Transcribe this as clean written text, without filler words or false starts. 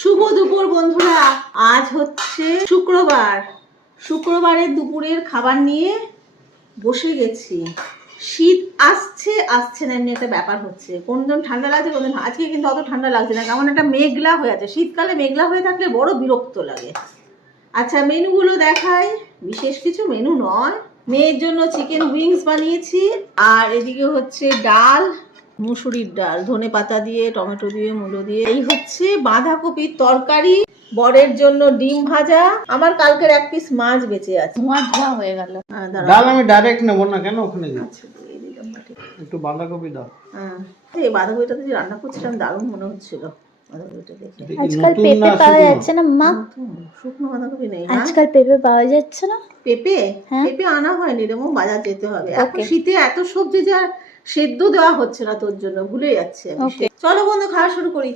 শুভ দুপুর বন্ধুরা। আজ হচ্ছে শুক্রবার। শুক্রবারের দুপুরের খাবার নিয়ে বসে গেছি। শীত আসছে আসছে না, এমনি একটা ব্যাপার হচ্ছে। কোনদিন ঠান্ডা লাগছে, কোনদিন আজকে কিন্তু অত ঠান্ডা লাগছে না, কেমন একটা মেঘলা হয়ে আছে। শীতকালে মেঘলা হয়ে থাকলে বড় বিরক্ত লাগে। আচ্ছা, মেনুগুলো দেখাই। বিশেষ কিছু মেনু নয়। মেয়ের জন্য চিকেন উইংস বানিয়েছি, আর এদিকে হচ্ছে ডাল, মুসুরির ডাল, ধনে পাতা দিয়ে, টমেটো দিয়ে, মূলো দিয়ে। এই হচ্ছে বাঁধাকপির তরকারি, বরের জন্য ডিম ভাজা। আমার কালকের এক পিস মাছ বেঁচে আছে। ধোয়া হয়ে গেল। ডাল আমি ডাইরেক্ট নেবো না, কেন ওখানে আচ্ছা, দিয়ে দিলাম বাটি। একটু বাঁধাকপি দাও। হ্যাঁ, এই বাঁধাকপিটাতে যে রান্না করছিলাম দারুণ মনে হচ্ছিল। বাঁধাকপিটা দেখে দেখি আজকাল নতুন পেঁপে না পাওয়া শুকনো? যাচ্ছে না মা? শুকনো বাঁধাকপি নেই না? আজকাল পেঁপে পাওয়া যাচ্ছে না। পেঁপে হ্যাঁ। পেঁপে আনা হয়নি রে, বাজার যেতে হবে। এখন Okay. শীতে এত সবজি যা সেদ্ধ দেওয়া হচ্ছে না, তোর জন্য ভুলে যাচ্ছে আমি। Okay. চলো বন্ধু, খাওয়া শুরু করি।